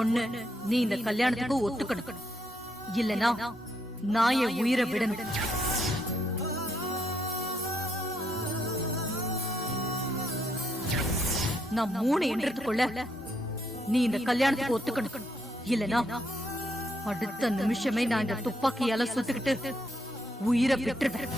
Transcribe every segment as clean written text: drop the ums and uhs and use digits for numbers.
ஒண்ணு நீ இந்த கல்யாணத்துக்கு ஒத்துக்கணும், இல்லனா நான் என் உயிரை விடணும். நான் 3 என்றதுக்குள்ள நீ இந்த கல்யாணத்துக்கு ஒத்துக்கணும், இல்லனா அடுத்த நிமிஷமே நான் இந்த துப்பாக்கியால சுட்டுக்கிட்டு உயிரை விட்டுருவேன்.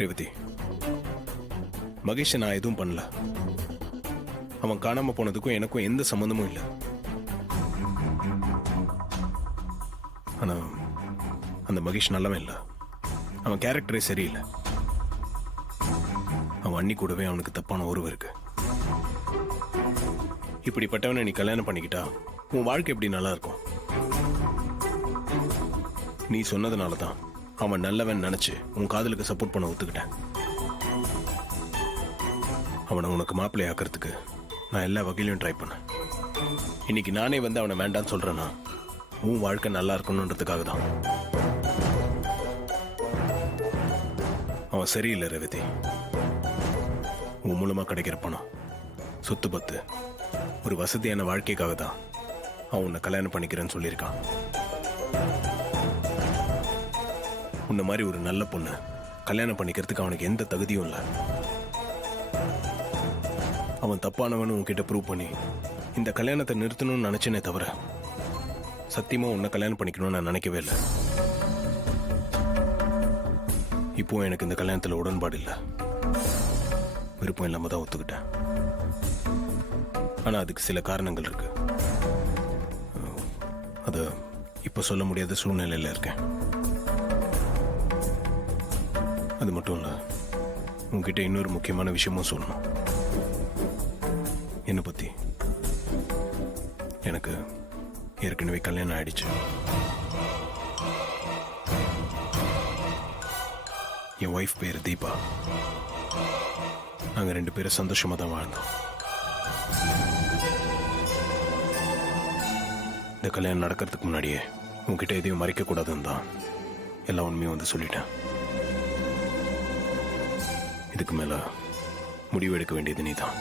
ரேவதி, மகேஷை நான் எதுவும் பண்ணல. அவன் காணாம போனதுக்கும் எனக்கும் எந்த சம்பந்தமும் இல்லை. ஆனா அந்த மகேஷ் நல்லவன் இல்லை. அவன் கேரக்டரே சரியில்லை. அவன் அண்ணி கூடவே அவனுக்கு தப்பான உறவு இருக்கு. இப்படிப்பட்டவனை நீ கல்யாணம் பண்ணிக்கிட்டா உன் வாழ்க்கை எப்படி நல்லா இருக்கும்? நீ சொன்னதுனால தான் அவன் நல்லவன் நினைச்சு உன் காதலுக்கு சப்போர்ட் பண்ண ஒத்துக்கிட்டேன். அவனை உனக்கு மாப்பிள்ளை ஆக்கிறதுக்கு நான் எல்லா வகையிலும் ட்ரை பண்ணேன். இன்னைக்கு நானே வந்து அவனை வேண்டான்னு சொல்றேன்னா உன் வாழ்க்கை நல்லா இருக்கணுன்றதுக்காக தான். அவன் சரியில்லை ரேவதி. உன் மூலமா கிடைக்கிற பணம், சொத்து பத்து, ஒரு வசதியான வாழ்க்கைக்காக தான் அவன் உன்னை கல்யாணம் பண்ணிக்கிறேன்னு சொல்லியிருக்கான். உன்ன மாதிரி ஒரு நல்ல பொண்ணு கல்யாணம் பண்ணிக்கிறதுக்கு அவனுக்கு எந்த தகுதியும் இல்லை. அவன் தப்பானவனு உன்கிட்ட ப்ரூவ் பண்ணி இந்த கல்யாணத்தை நிறுத்தணும்னு நினைச்சேனே தவிர சத்தியமா உன்னை கல்யாணம் பண்ணிக்கணும்னு நான் நினைக்கவே இல்லை. இப்போ எனக்கு இந்த கல்யாணத்தில் உடன்பாடு இல்லை. விருப்பம் இல்லாம தான் ஒத்துக்கிட்டேன். ஆனா அதுக்கு சில காரணங்கள் இருக்கு. அது இப்ப சொல்ல முடியாத சூழ்நிலையில இருக்கேன். அது மட்டும் இல்ல, உன்கிட்ட இன்னொரு முக்கியமான விஷயமும் சொல்லணும். என்னை பத்தி. எனக்கு ஏற்கனவே கல்யாணம் ஆயிடுச்சு. என் ஒய்ஃப் பேரு தீபா. நாங்க 2 பேரும் சந்தோஷமா தான் வாழ்ந்தோம். இந்த கல்யாணம் நடக்கிறதுக்கு முன்னாடியே உன்கிட்ட எதையும் மறைக்க கூடாதுன்னு தான் எல்லா உண்மையும் வந்து சொல்லிட்டேன். இதுக்கு மேல முடிவு எடுக்க வேண்டியது நீதான்.